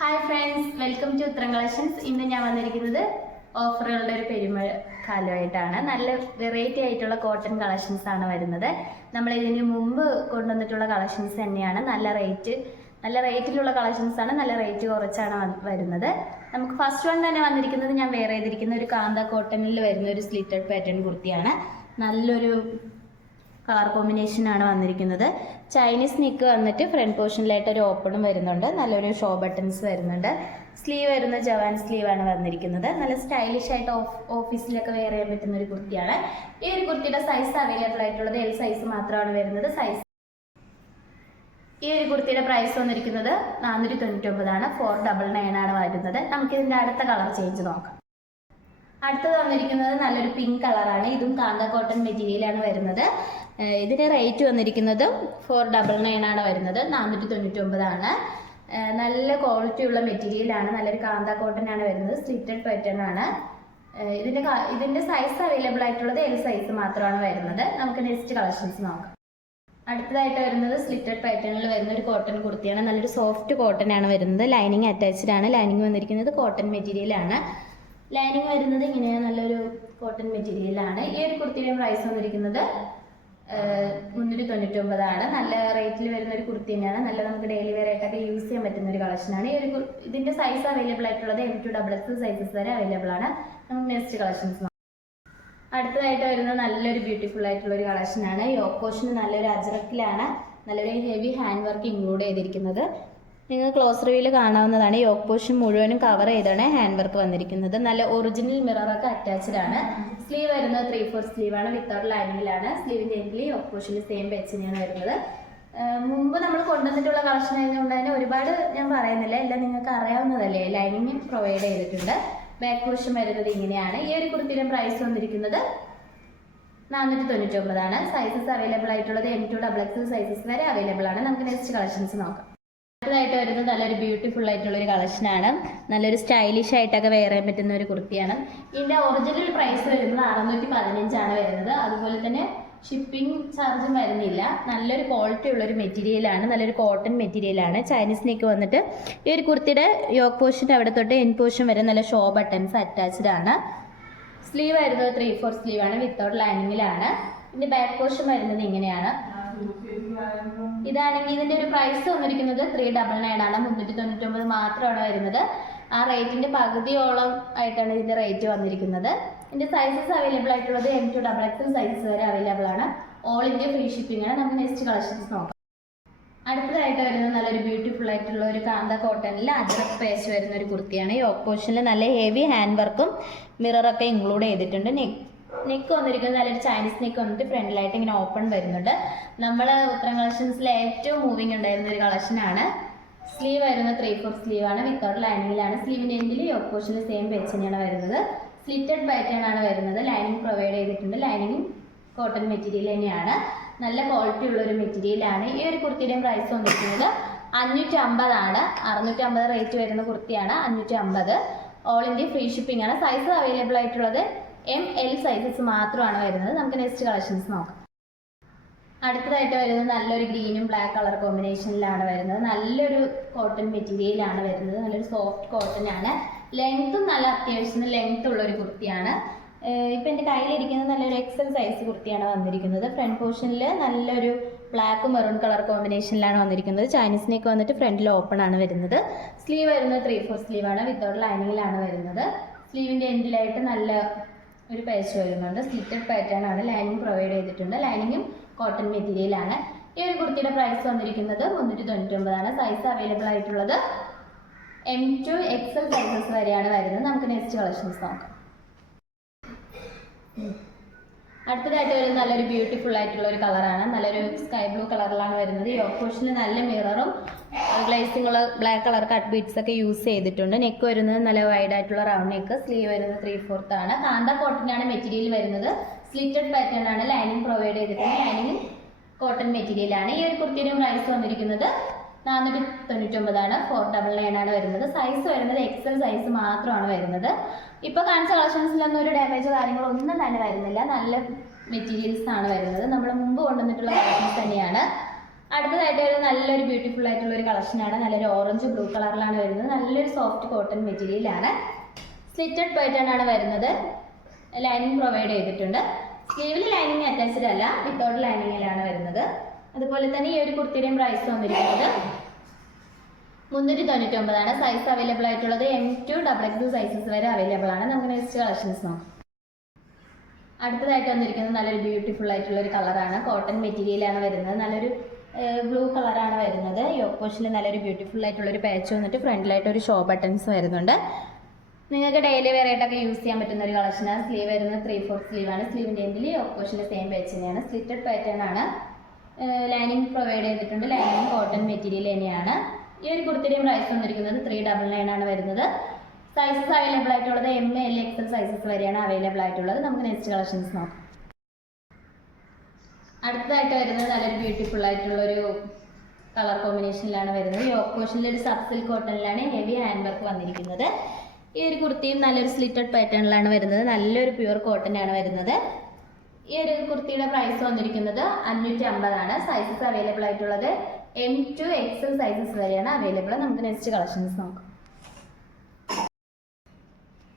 Hi friends, welcome to ഉത്തരം collections. ഇന്ന് ഞാൻ വന്നിരിക്കുന്നത് ഓഫറുകളുടെ ഒരു പെരുമഴ കാലമായിട്ടാണ്. നല്ല വെറൈറ്റി ആയിട്ടുള്ള കോട്ടൺ കളക്ഷൻസ് ആണ് വരുന്നത്. നമ്മൾ ഇതിന് മുമ്പ് കൊണ്ടുവന്നിട്ടുള്ള കളക്ഷൻസ് തന്നെയാണ്. നല്ല റേറ്റിലുള്ള കളക്ഷൻസ് ആണ്. നല്ല റേറ്റ് കുറച്ചാണ് വരുന്നത്. നമുക്ക് ഫസ്റ്റ് വൺ തന്നെ വന്നിരിക്കുന്നത് ഞാൻ വേറെ ചെയ്തിരിക്കുന്ന ഒരു കാന്ത കോട്ടണിൽ വരുന്ന ഒരു സ്ലിറ്റഡ് പാറ്റേൺ കുർത്തിയാണ്. നല്ലൊരു കളർ കോമ്പിനേഷൻ ആണ് വന്നിരിക്കുന്നത്. ചൈനീസ് നെക്ക് വന്നിട്ട് ഫ്രണ്ട് പോർഷനിലായിട്ട് ഒരു ഓപ്പണും വരുന്നുണ്ട്. നല്ലൊരു ഷോ ബട്ടൺസ് വരുന്നുണ്ട്. സ്ലീവ് വരുന്ന ജവാൻ സ്ലീവ് ആണ് വന്നിരിക്കുന്നത്. നല്ല സ്റ്റൈലിഷ് ആയിട്ട് ഓഫീസിലൊക്കെ വെയർ ചെയ്യാൻ പറ്റുന്ന ഒരു കുർത്തിയാണ്. ഈ ഒരു കുർത്തിയുടെ സൈസ് അവൈലബിൾ ആയിട്ടുള്ളത് എൽ സൈസ് മാത്രമാണ് വരുന്നത്. ഈ ഒരു കുർത്തിയുടെ പ്രൈസ് വന്നിരിക്കുന്നത് 499 ആണ്. 499 ആണ് വരുന്നത്. നമുക്കിതിൻ്റെ അടുത്ത കളർ ചേഞ്ച് നോക്കാം. അടുത്തത് വന്നിരിക്കുന്നത് നല്ലൊരു പിങ്ക് കളറാണ്. ഇതും കാന്ത കോട്ടൺ മെറ്റീരിയലാണ് വരുന്നത്. ഇതിന്റെ റേറ്റ് വന്നിരിക്കുന്നത് 499 ആണ് വരുന്നത്. 499 ആണ്. നല്ല ക്വാളിറ്റി ഉള്ള മെറ്റീരിയലാണ്. നല്ലൊരു കാന്ത കോട്ടൺ ആണ് വരുന്നത്. സ്ലിറ്റഡ് പാറ്റേൺ ആണ്. ഇതിന്റെ സൈസ് അവൈലബിൾ ആയിട്ടുള്ളത് എൽ സൈസ് മാത്രമാണ് വരുന്നത്. നമുക്ക് നെക്സ്റ്റ് കളക്ഷൻസ് നോക്കാം. അടുത്തതായിട്ട് വരുന്നത് സ്ലിറ്റഡ് പാറ്റേണിൽ വരുന്ന ഒരു കോട്ടൺ കുർത്തിയാണ്. നല്ലൊരു സോഫ്റ്റ് കോട്ടൺ ആണ് വരുന്നത്. ലൈനിങ് അറ്റാച്ച്ഡ് ആണ്. ലൈനിങ് വന്നിരിക്കുന്നത് കോട്ടൺ മെറ്റീരിയൽ ആണ്. ലൈനിങ് വരുന്നത് ഇങ്ങനെ നല്ലൊരു കോട്ടൺ മെറ്റീരിയലാണ്. ഈ ഒരു കുർത്തിയുടെ പ്രൈസ് വന്നിരിക്കുന്നത് 399 ആണ്. നല്ല റേറ്റിൽ വരുന്ന ഒരു കുർത്തി തന്നെയാണ്. നല്ല നമുക്ക് ഡെയിലി വെയർ ആയിട്ടൊക്കെ യൂസ് ചെയ്യാൻ പറ്റുന്ന ഒരു കളക്ഷനാണ്. ഇതിന്റെ സൈസ് അവൈലബിൾ ആയിട്ടുള്ളത് M2XX സൈസസ് വരെ അവൈലബിൾ ആണ്. നമുക്ക് നെക്സ്റ്റ് കളക്ഷൻസ് നോക്കാം. അടുത്തതായിട്ട് വരുന്നത് നല്ലൊരു ബ്യൂട്ടിഫുൾ ആയിട്ടുള്ള ഒരു കളക്ഷനാണ്. യോക്ക് പോർഷൻ നല്ലൊരു അജ്രക്കിലാണ്. നല്ലൊരു ഹെവി ഹാൻഡ് വർക്ക് ഇൻക്ലൂഡ് ചെയ്തിരിക്കുന്നത്. നിങ്ങൾ ക്ലോസ് റിവ്യൂവിൽ കാണാവുന്നതാണ്. യോക്ക് പോർഷൻ മുഴുവനും കവർ ചെയ്താണ് ഹാൻഡ് വർക്ക് വന്നിരിക്കുന്നത്. നല്ല ഒറിജിനൽ മിററൊക്കെ അറ്റാച്ച്ഡ് ആണ്. സ്ലീവ് വരുന്നത് 3/4 സ്ലീവ് ആണ്. വിത്തൗട്ട് ലൈനിങ്ങിലാണ്. സ്ലീവിന്റെ എൻഡിൽ യോക്ക് പോർഷനിൽ സെയിം പേച്ച് തന്നെയാണ് വരുന്നത്. മുമ്പ് നമ്മൾ കൊണ്ടുവന്നിട്ടുള്ള കളക്ഷൻ ആയതുകൊണ്ട് തന്നെ ഒരുപാട് ഞാൻ പറയുന്നില്ല, എല്ലാം നിങ്ങൾക്ക് അറിയാവുന്നതല്ലേ. ലൈനിങ് പ്രൊവൈഡ് ചെയ്തിട്ടുണ്ട്. ബാക്ക് പോർഷൻ വരുന്നത് ഇങ്ങനെയാണ്. ഈ ഒരു കുർത്തിയുടെ പ്രൈസ് വന്നിരിക്കുന്നത് 499 ആണ്. സൈസസ് അവൈലബിൾ ആയിട്ടുള്ളത് M2XX സൈസസ് വരെ അവൈലബിൾ ആണ്. നമുക്ക് നെക്സ്റ്റ് കളക്ഷൻസ് നോക്കാം. അടുത്തതായിട്ട് വരുന്നത് നല്ലൊരു ബ്യൂട്ടിഫുൾ ആയിട്ടുള്ള ഒരു കളക്ഷനാണ്. നല്ലൊരു സ്റ്റൈലിഷ് ആയിട്ടൊക്കെ വെയർ ചെയ്യാൻ പറ്റുന്ന ഒരു കുർത്തിയാണ്. ഇതിന്റെ ഒറിജിനൽ പ്രൈസ് വരുന്നത് 615 ആണ് വരുന്നത്. അതുപോലെ തന്നെ ഷിപ്പിംഗ് ചാർജും വരുന്നില്ല. നല്ലൊരു ക്വാളിറ്റി ഉള്ളൊരു മെറ്റീരിയലാണ്. നല്ലൊരു കോട്ടൺ മെറ്റീരിയലാണ്. ചൈനീസ് നെക്ക് വന്നിട്ട് ഈ ഒരു കുർത്തിയുടെ യോക്ക് പോർഷൻ്റെ അവിടെ തൊട്ട് എൻ പോർഷൻ വരെ നല്ല ഷോ ബട്ടൺസ് അറ്റാച്ച്ഡ് ആണ്. സ്ലീവ് വരുന്നത് 3/4 സ്ലീവ് ആണ്. വിത്തൗട്ട് ലൈനിങ്ങിലാണ്. ഇതിന്റെ ബാക്ക് പോർഷൻ വരുന്നത് ഇങ്ങനെയാണ്. ഇതാണെങ്കിൽ ഇതിന്റെ ഒരു പ്രൈസ് വന്നിരിക്കുന്നത് 399 ആണ്. 399 മാത്രമാണ് വരുന്നത്. ആ റേറ്റിന്റെ പകുതിയോളം ആയിട്ടാണ് ഇതിന്റെ റേറ്റ് വന്നിരിക്കുന്നത്. ഇതിന്റെ സൈസസ് അവൈലബിൾ ആയിട്ടുള്ളത് M2XX സൈസസ് വരെ അവൈലബിൾ ആണ്. ഓൾ ഇന്ത്യ ഫ്രീ ഷിപ്പിംഗ് ആണ്. നമുക്ക് നെക്സ്റ്റ് കളക്ഷൻസ് നോക്കാം. അടുത്തതായിട്ട് വരുന്നത് നല്ലൊരു ബ്യൂട്ടിഫുൾ ആയിട്ടുള്ള ഒരു കാന്ത കോട്ടണിൽ അജ്രക് പേച്ച് വരുന്ന ഒരു കുർത്തിയാണ്. ഈ ഓപ്പോഷനിൽ നല്ല ഹെവി ഹാൻഡ് വർക്കും മിററൊക്കെ ഇൻക്ലൂഡ് ചെയ്തിട്ടുണ്ട്. നെക്ക് വന്നിരിക്കുന്നത് നല്ലൊരു ചൈനീസ് നെക്ക് വന്നിട്ട് ഫ്രണ്ടിലായിട്ട് ഇങ്ങനെ ഓപ്പൺ വരുന്നുണ്ട്. നമ്മൾ ഉത്തരം കളക്ഷൻസിൽ ഏറ്റവും മൂവിങ് ഉണ്ടായിരുന്ന ഒരു കളക്ഷനാണ്. സ്ലീവ് വരുന്നത് 3/4 സ്ലീവ് ആണ്. വിത്തൗട്ട് ലൈനിങ്ങിലാണ്. സ്ലീവിന്റെ എൻഡിൽ യോക്ക് പോർഷനിൽ സെയിം പേച്ച് തന്നെയാണ് വരുന്നത്. സ്ലിറ്റഡ് പാറ്റേൺ ആണ് വരുന്നത്. ലൈനിങ് പ്രൊവൈഡ് ചെയ്തിട്ടുണ്ട്. ലൈനിങ് കോട്ടൺ മെറ്റീരിയൽ തന്നെയാണ്. നല്ല ക്വാളിറ്റി ഉള്ള ഒരു മെറ്റീരിയലാണ്. ഈ ഒരു കുർത്തിയുടെ പ്രൈസ് വന്നിരിക്കുന്നത് 550 ആണ്. 650 റേറ്റ് വരുന്ന കുർത്തിയാണ്. 550. ഓൾ ഇന്ത്യ ഫ്രീ ഷിപ്പിംഗ് ആണ്. സൈസ് അവൈലബിൾ ആയിട്ടുള്ളത് ML സൈസസ് മാത്രമാണ് വരുന്നത്. നമുക്ക് നെക്സ്റ്റ് കളക്ഷൻസ് നോക്കാം. അടുത്തതായിട്ട് വരുന്നത് നല്ലൊരു ഗ്രീനും ബ്ലാക്ക് കളർ കോമ്പിനേഷനിലാണ് വരുന്നത്. നല്ലൊരു കോട്ടൺ മെറ്റീരിയലാണ് വരുന്നത്. നല്ലൊരു സോഫ്റ്റ് കോട്ടൺ ആണ്. ലെങ്ത്തും നല്ല അത്യാവശ്യം ലെങ്ത് ഉള്ള ഒരു കുർത്തിയാണ്. ഇപ്പം എൻ്റെ കയ്യിലിരിക്കുന്നത് നല്ലൊരു XL സൈസ് കുർത്തിയാണ് വന്നിരിക്കുന്നത്. ഫ്രണ്ട് പോർഷനിൽ നല്ലൊരു ബ്ലാക്ക് മെറൂൺ കളർ കോമ്പിനേഷനിലാണ് വന്നിരിക്കുന്നത്. ചൈനീസ് നെക്ക് വന്നിട്ട് ഫ്രണ്ടിൽ ഓപ്പൺ ആണ് വരുന്നത്. സ്ലീവ് വരുന്നത് 3/4 സ്ലീവ് ആണ്. വിത്തൗട്ട് ലൈനിങ്ങിലാണ് വരുന്നത്. സ്ലീവിൻ്റെ എൻഡിലായിട്ട് നല്ല ഒരു പേച്ച് വരുന്നുണ്ട്. സ്ലിറ്റഡ് പാറ്റേൺ ആണ്. ലൈനിങ് പ്രൊവൈഡ് ചെയ്തിട്ടുണ്ട്. ലൈനിങ്ങും കോട്ടൺ മെറ്റീരിയൽ ആണ്. ഈ ഒരു കുർത്തിയുടെ പ്രൈസ് വന്നിരിക്കുന്നത് 399 ആണ്. സൈസ് അവൈലബിൾ ആയിട്ടുള്ളത് M2XL സൈസസ് വരെയാണ് വരുന്നത്. നമുക്ക് നെക്സ്റ്റ് കളക്ഷൻസ് നോക്കാം. അടുത്തതായിട്ട് വരുന്നത് നല്ലൊരു ബ്യൂട്ടിഫുൾ ആയിട്ടുള്ള ഒരു കളറാണ്. നല്ലൊരു സ്കൈ ബ്ലൂ കളറിലാണ് വരുന്നത്. യോക്ക് പോർഷനിൽ നല്ല മിററും ഗ്ലേസിങ്ങുള്ള ബ്ലാക്ക് കളർ കട്ട് ബീഡ്സ് ഒക്കെ യൂസ് ചെയ്തിട്ടുണ്ട്. നെക്ക് വരുന്നത് നല്ല വൈഡ് ആയിട്ടുള്ള റൗണ്ട് നെക്ക്. സ്ലീവ് വരുന്നത് 3/4 ആണ്. കാന്ത കോട്ടനാണ് മെറ്റീരിയൽ വരുന്നത്. സ്ലിറ്റഡ് പാറ്റേൺ ആണ്. ലൈനിങ് പ്രൊവൈഡ് ചെയ്തിട്ടുണ്ട്. ലൈനിങ് കോട്ടൺ മെറ്റീരിയൽ ആണ്. ഈ ഒരു കുർത്തിയുടെ പ്രൈസ് വന്നിരിക്കുന്നത് 499 ആണ്. 499 ആണ് വരുന്നത്. സൈസ് വരുന്നത് XL സൈസ് മാത്രമാണ് വരുന്നത്. ഇപ്പോൾ കാണിച്ച കളക്ഷൻസിലൊന്നും ഒരു ഡാമേജോ കാര്യങ്ങളോ ഒന്നും തന്നെ വരുന്നില്ല. നല്ല മെറ്റീരിയൽസ് ആണ് വരുന്നത്. നമ്മൾ മുമ്പ് കൊണ്ടുവന്നിട്ടുള്ള കളക്ഷൻസ് തന്നെയാണ്. അടുത്തതായിട്ട് ഒരു നല്ലൊരു ബ്യൂട്ടിഫുൾ ആയിട്ടുള്ള ഒരു കളക്ഷനാണ്. നല്ലൊരു ഓറഞ്ച് ബ്ലൂ കളറിലാണ് വരുന്നത്. നല്ലൊരു സോഫ്റ്റ് കോട്ടൺ മെറ്റീരിയലാണ്. സ്ലിറ്റഡ് പാറ്റേൺ ആണ് വരുന്നത്. ലൈനിങ് പ്രൊവൈഡ് ചെയ്തിട്ടുണ്ട്. സ്ലീവിൽ ലൈനിങ് അറ്റാച്ച്ഡ് അല്ല, വിത്തൗട്ട് ലൈനിങ്ങിലാണ് വരുന്നത്. അതുപോലെ തന്നെ ഈ ഒരു കുർത്തിയുടെയും പ്രൈസ് വന്നിരിക്കുന്നത് 399 സൈസ് അവൈലബിൾ ആയിട്ടുള്ളത് M2 XXL സൈസസ് വരെ അവൈലബിൾ ആണ്. നമുക്ക് നെക്സ്റ്റ് കളക്ഷൻസ് നോക്കാം. അടുത്തതായിട്ട് വന്നിരിക്കുന്നത് നല്ലൊരു ബ്യൂട്ടിഫുൾ ആയിട്ടുള്ള ഒരു കളറാണ്. കോട്ടൺ മെറ്റീരിയലാണ് വരുന്നത്. നല്ലൊരു ബ്ലൂ കളറാണ് വരുന്നത്. യോക്ക് പോർഷനിൽ നല്ലൊരു ബ്യൂട്ടിഫുൾ ആയിട്ടുള്ള ഒരു പാച്ച് വന്നിട്ട് ഫ്രണ്ടിലായിട്ട് ഒരു ഷോ ബട്ടൺസ് വരുന്നുണ്ട്. നിങ്ങൾക്ക് ഡെയിലി വെയർ ആയിട്ടൊക്കെ യൂസ് ചെയ്യാൻ പറ്റുന്ന ഒരു കളക്ഷനാണ്. സ്ലീവ് വരുന്നത് 3/4 സ്ലീവാണ്. സ്ലീവിൻ്റെ എൻഡിൽ യോക്ക് പോർഷനിൽ സെയിം പാച്ച് തന്നെയാണ്. സ്ലിറ്റഡ് പാറ്റേൺ ആണ്. ലൈനിങ് പ്രൊവൈഡ് ചെയ്തിട്ടുണ്ട്. ലൈനിങ് കോട്ടൺ മെറ്റീരിയൽ തന്നെയാണ്. ഈ ഒരു കുർത്തിയുടെയും പ്രൈസ് വന്നിരിക്കുന്നത് 399 ആണ് വരുന്നത്. സൈസസ് അവൈലബിൾ ആയിട്ടുള്ളത് M, L, XL സൈസസ് വരെയാണ് അവൈലബിൾ ആയിട്ടുള്ളത്. നമുക്ക് നെക്സ്റ്റ് കളക്ഷൻസ് നോക്കാം. അടുത്തതായിട്ട് വരുന്നത് നല്ലൊരു ബ്യൂട്ടിഫുൾ ആയിട്ടുള്ളൊരു കളർ കോമ്പിനേഷനിലാണ് വരുന്നത്. യോക്ക് പോർഷനിൽ ഒരു സബ് സിൽക്ക് കോട്ടണിലാണ് ഹെവി ഹാൻഡ് വർക്ക് വന്നിരിക്കുന്നത്. ഈ ഒരു കുർത്തിയും നല്ലൊരു സ്ലിറ്റഡ് പാറ്റേണിലാണ് വരുന്നത്. നല്ലൊരു പ്യുവർ കോട്ടൺ ആണ് വരുന്നത്. ഈ ഒരു കുർത്തിയുടെ പ്രൈസ് വന്നിരിക്കുന്നത് 550 ആണ്. സൈസസ് അവൈലബിൾ ആയിട്ടുള്ളത് M2 XL സൈസസ് വരെയാണ് അവൈലബിൾ. നമുക്ക് നെക്സ്റ്റ് കളക്ഷൻസ് നോക്കാം.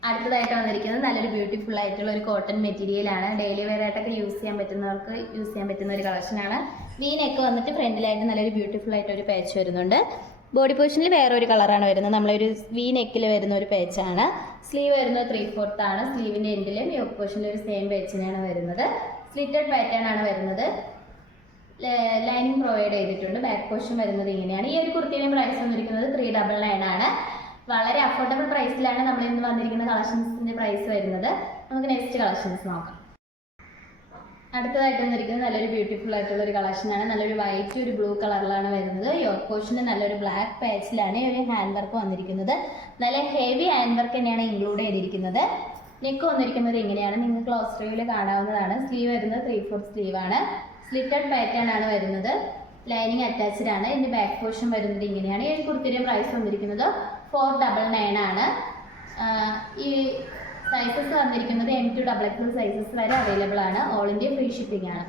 അടുത്തതായിട്ട് വന്നിരിക്കുന്നത് നല്ലൊരു ബ്യൂട്ടിഫുൾ ആയിട്ടുള്ള ഒരു കോട്ടൺ മെറ്റീരിയലാണ്. ഡെയിലി വെയർ ആയിട്ടൊക്കെ യൂസ് ചെയ്യാൻ പറ്റുന്നവർക്ക് യൂസ് ചെയ്യാൻ പറ്റുന്ന ഒരു കളക്ഷനാണ്. വി നെക്ക് വന്നിട്ട് ഫ്രണ്ടിലായിട്ട് നല്ലൊരു ബ്യൂട്ടിഫുൾ ആയിട്ടൊരു പാച്ച് വരുന്നുണ്ട്. ബോഡി പോർഷനിൽ വേറെ ഒരു കളറാണ് വരുന്നത്. നമ്മളൊരു വി നെക്കിൽ വരുന്ന ഒരു പാച്ചാണ്. സ്ലീവ് വരുന്നത് 3/4 ആണ്. സ്ലീവിൻ്റെ എൻഡിലും യോക്ക് പോർഷനിൽ ഒരു സെയിം പാച്ചിനാണ് വരുന്നത്. സ്ലിറ്റഡ് പാറ്റേൺ ആണ് വരുന്നത്. ലൈനിങ് പ്രൊവൈഡ് ചെയ്തിട്ടുണ്ട്. ബാക്ക് പോർഷൻ വരുന്നത് ഇങ്ങനെയാണ്. ഈ ഒരു കുർത്തിയുടെ പ്രൈസ് വന്നിരിക്കുന്നത് 399 ആണ്. വളരെ അഫോർഡബിൾ പ്രൈസിലാണ് നമ്മൾ ഇന്ന് വന്നിരിക്കുന്ന കളക്ഷൻസിൻ്റെ പ്രൈസ് വരുന്നത്. നമുക്ക് നെക്സ്റ്റ് കളക്ഷൻസ് നോക്കാം. അടുത്തതായിട്ട് വന്നിരിക്കുന്നത് നല്ലൊരു ബ്യൂട്ടിഫുൾ ആയിട്ടുള്ള ഒരു കളക്ഷനാണ്. നല്ലൊരു വൈറ്റ് ഒരു ബ്ലൂ കളറിലാണ് വരുന്നത്. യോക്ക് പോർഷന് നല്ലൊരു ബ്ലാക്ക് പാച്ചിലാണ് ഒരു ഹാൻഡ് വർക്ക് വന്നിരിക്കുന്നത്. നല്ല ഹെവി ഹാൻഡ് വർക്ക് തന്നെയാണ് ഇൻക്ലൂഡ് ചെയ്തിരിക്കുന്നത്. നെക്ക് വന്നിരിക്കുന്നത് ഇങ്ങനെയാണ്. നിങ്ങൾക്ക് ക്ലോസ് റിവ്യൂവിൽ കാണാവുന്നതാണ്. സ്ലീവ് വരുന്നത് 3/4 സ്ലീവാണ്. സ്ലിറ്റഡ് പാറ്റേൺ ആണ് വരുന്നത്. ലൈനിങ് അറ്റാച്ച്ഡ് ആണ്. ഇതിൻ്റെ ബാക്ക് പോർഷൻ വരുന്നത് ഇങ്ങനെയാണ്. ഈ ഒരു കുർത്തിയുടെ പ്രൈസ് വന്നിരിക്കുന്നത് 499 ആണ്. ഈ സൈസസ് വന്നിരിക്കുന്നത് M2 XXL സൈസസ് വരെ അവൈലബിൾ ആണ്. ഓൾ ഇന്ത്യ ഫ്രീ ഷിപ്പിംഗ് ആണ്.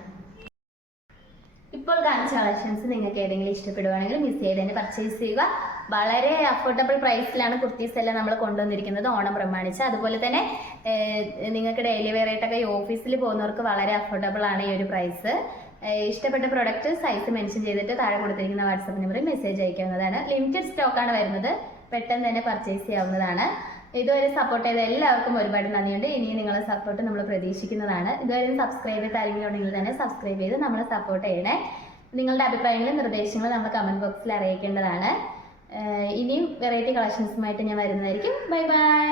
ഇപ്പോൾ കാണിച്ച കളക്ഷൻസ് നിങ്ങൾക്ക് ഏതെങ്കിലും ഇഷ്ടപ്പെടുവാണെങ്കിൽ മിസ് ചെയ്ത് തന്നെ പർച്ചേസ് ചെയ്യുക. വളരെ അഫോർഡബിൾ പ്രൈസിലാണ് കുർത്തീസ് എല്ലാം നമ്മൾ കൊണ്ടുവന്നിരിക്കുന്നത് ഓണം പ്രമാണിച്ച്. അതുപോലെ തന്നെ നിങ്ങൾക്ക് ഡെയിലി വെയർ ആയിട്ടൊക്കെ ഓഫീസിൽ പോകുന്നവർക്ക് വളരെ അഫോർഡബിൾ ആണ് ഈ ഒരു പ്രൈസ്. ഇഷ്ടപ്പെട്ട പ്രൊഡക്റ്റ് സൈസ് മെൻഷൻ ചെയ്തിട്ട് താഴെ കൊടുത്തിരിക്കുന്ന വാട്സപ്പ് നമ്പറിൽ മെസ്സേജ് അയക്കാവുന്നതാണ്. ലിമിറ്റഡ് സ്റ്റോക്കാണ് വരുന്നത്. പെട്ടെന്ന് തന്നെ പർച്ചേസ് ചെയ്യാവുന്നതാണ്. ഇതുവരെ സപ്പോർട്ട് ചെയ്ത എല്ലാവർക്കും ഒരുപാട് നന്ദിയുണ്ട്. ഇനിയും നിങ്ങളെ സപ്പോർട്ട് നമ്മൾ പ്രതീക്ഷിക്കുന്നതാണ്. ഇതുവരെ സബ്സ്ക്രൈബ് ചെയ്ത് ആരെങ്കിലും തന്നെ സബ്സ്ക്രൈബ് ചെയ്ത് നമ്മളെ സപ്പോർട്ട് ചെയ്യണേ. നിങ്ങളുടെ അഭിപ്രായങ്ങളും നിർദ്ദേശങ്ങളും നമ്മൾ കമൻറ്റ് ബോക്സിൽ അറിയിക്കേണ്ടതാണ്. ഇനിയും വെറൈറ്റി കളക്ഷൻസുമായിട്ട് ഞാൻ വരുന്നതായിരിക്കും. Bye bye.